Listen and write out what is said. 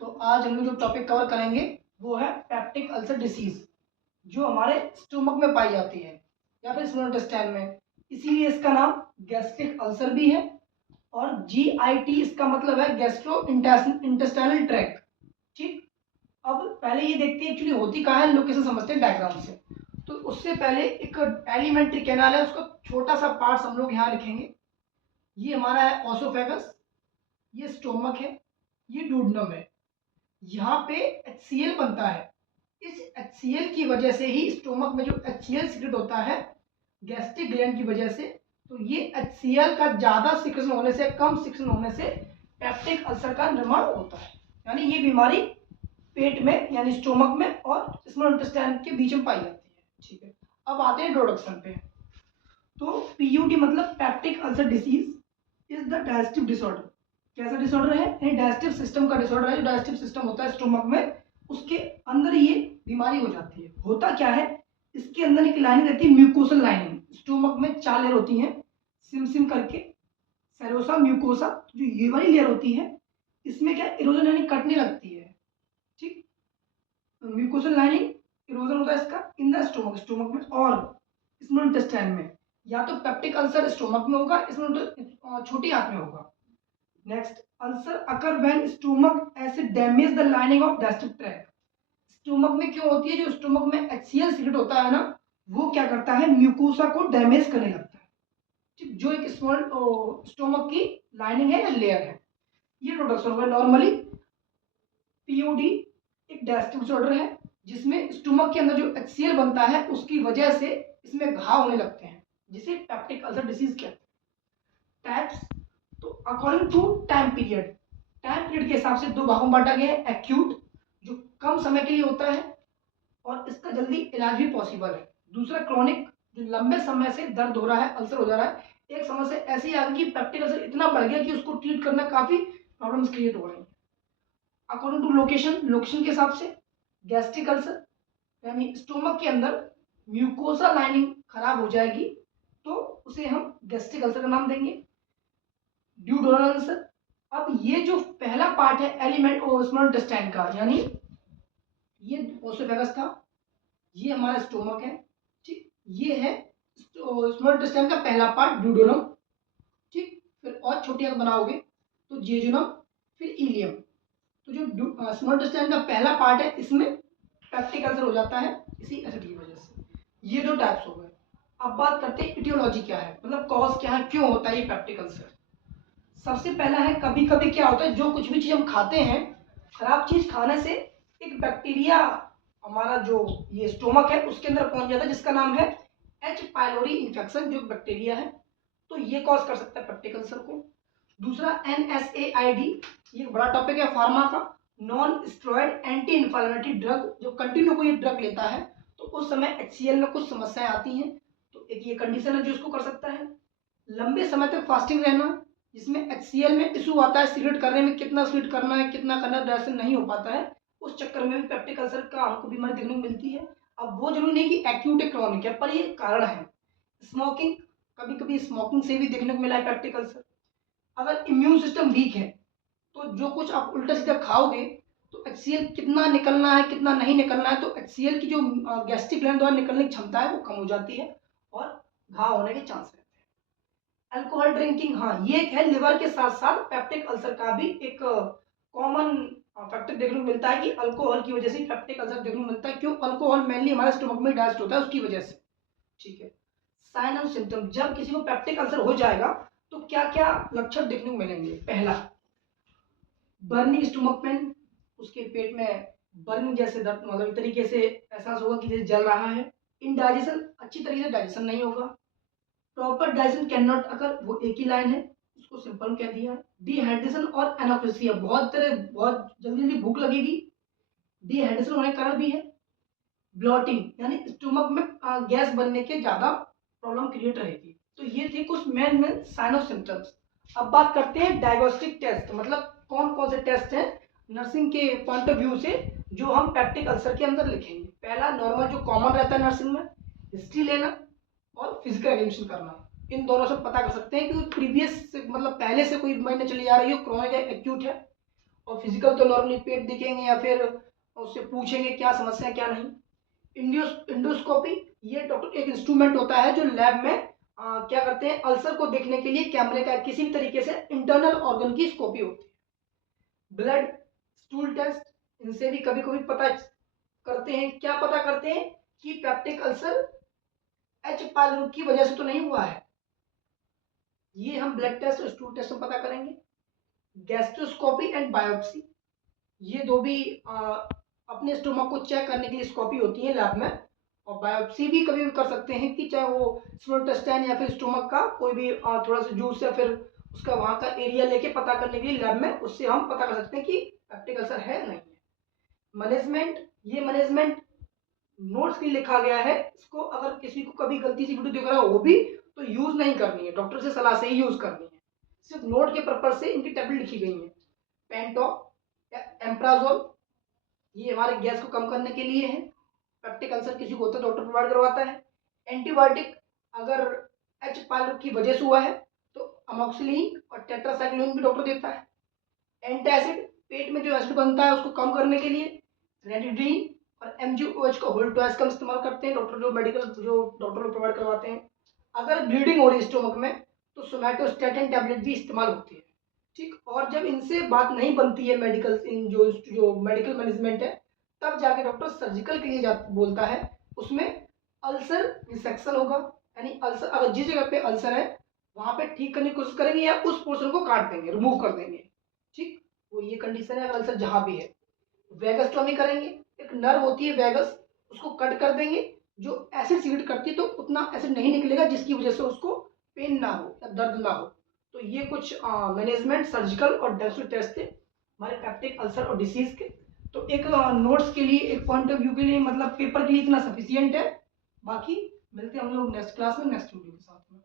तो आज हम लोग जो टॉपिक कवर करेंगे वो है पेप्टिक अल्सर डिसीज, जो हमारे स्टोमक में पाई जाती है या फिर स्मॉल इंटेस्टाइन में। इसीलिए इसका नाम गैस्ट्रिक अल्सर भी है और GIT इसका मतलब है गैस्ट्रो इंटेस्टाइनल ट्रैक्ट। ठीक, अब पहले ये देखते हैं एक्चुअली होती कहाँ है, लोकेशन समझते हैं डायग्राम से। तो उससे पहले एक एलिमेंट्री कैनाल है, उसका छोटा सा पार्ट हम लोग यहाँ लिखेंगे। ये हमारा है ओसोफेगस, ये स्टोमक है, ये डूडेनम है। यहाँ पे HCl बनता है। इस HCl की वजह से ही स्टोमक में जो HCl सीक्रेट होता है गैस्ट्रिक ग्लैंड की वजह से, तो ये HCl का ज्यादा सिक्रेशन होने से, कम सिक्रेशन होने से पेप्टिक अल्सर का निर्माण होता है। यानी ये बीमारी पेट में यानी स्टोमक में और स्मॉल इंटेस्टाइन के बीच में पाई जाती है। ठीक है, अब आते हैं इंट्रोडक्शन पे। तो PUD मतलब peptic ulcer disease is the digestive disorder. कैसा डिसऑर्डर है? यानी डाइजेस्टिव सिस्टम का डिसऑर्डर है। जो डाइजेस्टिव सिस्टम होता है स्टोमक में, उसके अंदर ये बीमारी हो जाती है। होता क्या है, इसके अंदर एक लाइनिंग रहती है, म्यूकोसल लाइनिंग। स्टोमक में 4 लेयर होती हैं सिम सिम करके, सेरोसा, म्यूकोसा। जो ये वाली लेयर होती है इसमें क्या इरोजन यानी कटने लगती है। ठीक, म्यूकोसल लाइनिंग इरोजन होता है इसका इन द स्टोमक, स्टोमक में और स्मॉल इंटेस्टाइन में। या तो पेप्टिक अल्सर स्टोमक में होगा, इसमें छोटी आंत में होगा। Next, ulcer occur when stomach acid damage the lining of digestive tract. Stomach में क्यों होती है? जो स्टोमक में HCl सीक्रेट होता है ना, वो क्या करता है, म्यूकोसा को डैमेज करने लगता है। ठीक, जो एक स्मॉल स्टोमक की लाइनिंग है या लेयर है। ये इंट्रोडक्शन होगा। नॉर्मली POD एक डाइजेस्टिव डिसऑर्डर है जिसमें स्टोमक के अंदर जो HCl बनता है उसकी वजह से इसमें घाव होने लगते हैं, जिसे पेप्टिक अल्सर डिसीज कहते हैं। टाइप्स, तो अकॉर्डिंग टू टाइम पीरियड के हिसाब से 2 भागों में बांटा गया है। एक्यूट जो कम समय के लिए होता है और इसका जल्दी इलाज भी पॉसिबल है। दूसरा क्रोनिक, जो लंबे समय से दर्द हो रहा है, अल्सर हो जा रहा है। एक समय से ऐसी आ गई कि पेप्टिक अल्सर इतना बढ़ गया कि उसको ट्रीट करना काफी प्रॉब्लम्स क्रिएट हो रही है। अकॉर्डिंग टू लोकेशन के हिसाब से गैस्ट्रिक अल्सर यानी स्टोमक के अंदर म्यूकोसा लाइनिंग खराब हो जाएगी तो उसे हम गैस्ट्रिक अल्सर का नाम देंगे। ड्यूडेनल अल्सर, अब ये जो पहला पार्ट है एलिमेंट स्मॉल इंटेस्टाइन का, यानी ये ओसोफेगस था, ये हमारा स्टोमक है। ठीक, ये है स्मॉल इंटेस्टाइन का पहला पार्ट ड्यूडेनम। ठीक, फिर और छोटी आंत बनाओगे तो जेजुनम, फिर इलियम। तो जो स्मॉल इंटेस्टाइन का पहला पार्ट है इसमें पेप्टिक अल्सर हो जाता है इसी एसिड की वजह से। ये 2 टाइप्स हो गए। अब बात करते हैं इटियोलॉजी क्या है, मतलब कॉज क्या है, क्यों होता है ये पेप्टिक अल्सर। सबसे पहला है, कभी कभी क्या होता है, जो कुछ भी चीज हम खाते हैं, खराब चीज खाने से एक बैक्टीरिया हमारा जो ये स्टोमक है उसके अंदर पहुंच जाता है, जिसका नाम है H. पाइलोरी इन्फेक्शन, जो बैक्टीरिया है। तो ये कॉज कर सकता है पेप्टिक अल्सर को। दूसरा NSAID, ये एक बड़ा टॉपिक है फार्मा का, non steroid anti inflammatory drug. जो कंटिन्यू कोई ड्रग लेता है तो उस समय HCl में कुछ समस्याएं आती हैं, तो एक ये कंडीशन है जो इसको कर सकता है। लंबे समय तक फास्टिंग रहना, जिसमें HCl में इशू आता है, सिगरेट करने में कितना स्वीट करना है, कितना करना, डाइजेशन नहीं हो पाता है, उस चक्कर में भी पेप्टिक अल्सर का हमको बीमारी देखने को मिलती है। अब वो जरूरी नहीं कि एक्यूट है, क्रॉनिक है, पर ये कारण है। स्मोकिंग, कभी कभी स्मोकिंग से भी देखने को मिला है पेप्टिक अल्सर। अगर इम्यून सिस्टम वीक है तो जो कुछ आप उल्टा सीधा खाओगे तो HCl कितना निकलना है कितना नहीं निकलना है, तो HCl की जो गैस्ट्रिक ग्लैंड द्वारा निकलने की क्षमता है वो कम हो जाती है और घाव होने के चांस रहते हैं। अल्कोहल ड्रिंकिंग, हाँ ये एक है, लिवर के साथ साथ पेप्टिक अल्सर का भी एक कॉमन फैक्टर देखने को मिलता है कि अल्कोहल की वजह से पेप्टिक अल्सर देखने को मिलता है। क्यों? अल्कोहल मेनली हमारे स्टोमक में डाइजेस्ट होता है उसकी वजह से। ठीक है, साइन और सिम्टम, जब किसी को पेप्टिक अल्सर हो जाएगा तो क्या क्या लक्षण देखने को मिलेंगे। पहला, बर्निंग स्टोमक पेन, उसके पेट में बर्निंग जैसे दर्द, मतलब तरीके से एहसास होगा कि जैसे जल रहा है। इनडाइजेशन, अच्छी तरीके से डाइजेशन नहीं होगा। Proper digestion can not occur, वो एक ही लाइन है, उसको सिंपल कह दिया है। डिहाइड्रेशन और एनोरेक्सिया, बहुत जल्दी जल्दी भूख लगेगी, डिहाइड्रेशन होने का कारण भी है। ब्लॉटिंग, यानी स्टोमक में गैस बनने के ज्यादा प्रॉब्लम क्रिएट रहेगी। तो ये थे कुछ मेन साइन ऑफ सिम्टम्स। अब बात करते हैं डायग्नोस्टिक टेस्ट, मतलब कौन कौन से टेस्ट हैं नर्सिंग के पॉइंट ऑफ व्यू से जो हम पेप्टिक अल्सर के अंदर लिखेंगे। पहला, नॉर्मल जो कॉमन रहता है नर्सिंग में, हिस्ट्री लेना और फिजिकल एग्जामिनेशन करना। इन दोनों से पता कर सकते हैं कि प्रीवियस मतलब पहले से कोई बीमारी चली आ रही हो, क्रॉनिक है, एक्यूट है। और फिजिकल तो नॉर्मली पेट दिखेंगे या फिर उससे पूछेंगे क्या समस्या है क्या नहीं। इंडोस्कोपी, ये डॉक्टर एक इंस्ट्रूमेंट होता है जो लैब में क्या करते हैं, अल्सर को देखने के लिए कैमरे का किसी भी तरीके से इंटरनल ऑर्गन की स्कोपी होती है। ब्लड स्टूल टेस्ट, इनसे भी कभी कभी पता करते हैं, क्या पता करते हैं कि पेप्टिक अल्सर एच पाइलोरी की वजह से तो नहीं हुआ है, ये हम ब्लड टेस्ट और स्टूल टेस्ट में पता करेंगे। गैस्ट्रोस्कोपी एंड बायोप्सी, ये दो भी अपने स्टोमक को चेक करने के लिए स्कोपी होती है लैब में। और बायोप्सी भी कभी भी कर सकते हैं कि चाहे वो स्मॉल इंटेस्टाइन या फिर स्टोमक का कोई भी थोड़ा सा जूस या फिर उसका वहाँ का एरिया लेके पता करने के लिए लैब में, उससे हम पता कर सकते हैं कि पेप्टिक अल्सर है या नहीं है। मैनेजमेंट, ये मैनेजमेंट नोट्स के लिए लिखा गया है, इसको अगर किसी को कभी गलती से वीडियो दिख रहा हो वो भी तो यूज नहीं करनी है, डॉक्टर से सलाह से ही यूज करनी है। सिर्फ नोट के पर्पज से इनकी टेबलेट लिखी गई है। पेंटॉप या एम्प्राजोल, ये हमारे गैस को कम करने के लिए है। पेप्टिक अल्सर किसी को होता है डॉक्टर प्रोवाइड करवाता है। एंटीबायोटिक अगर एच पाइलोरी की वजह से हुआ है तो अमोक्सिलिन और टेट्रासाइक्लिन भी डॉक्टर देता है। एंटासिड, पेट में जो एसिड बनता है उसको कम करने के लिए रेडिड्रीन और MgOH का होल ट्वाइस का इस्तेमाल करते हैं डॉक्टर, जो मेडिकल जो डॉक्टर लोग प्रोवाइड करवाते हैं। अगर ब्लीडिंग हो रही है स्टोमक में तो सोमैटोस्टैटिन टैबलेट भी इस्तेमाल होती है। ठीक, और जब इनसे बात नहीं बनती है मेडिकल इन जो मेडिकल मैनेजमेंट है, तब जाके डॉक्टर सर्जिकल के लिए बोलता है। उसमें अल्सर रिसेक्शन होगा, यानी अल्सर अगर जिस जगह पे अल्सर है वहां पे ठीक करने की कोशिश करेंगे या उस पोर्शन को काट देंगे, रिमूव कर देंगे। ठीक, वो ये कंडीशन है अगर अल्सर जहां भी है। वेगस्टोमी करेंगे, एक नर्व होती है वेगस, उसको कट कर देंगे, जो एसिड सीक्रेट करती है तो उतना एसिड नहीं निकलेगा जिसकी वजह से उसको पेन ना हो या दर्द ना हो। तो ये कुछ मैनेजमेंट सर्जिकल और डायग्नोस्टिक टेस्ट थे हमारे पेप्टिक अल्सर और डिसीज के। तो एक नोट्स के लिए, एक पॉइंट ऑफ व्यू के लिए, मतलब पेपर के लिए इतना सफिशियंट है। बाकी मिलते हैं हम लोग नेक्स्ट क्लास में नेक्स्ट वीडियो के साथ में।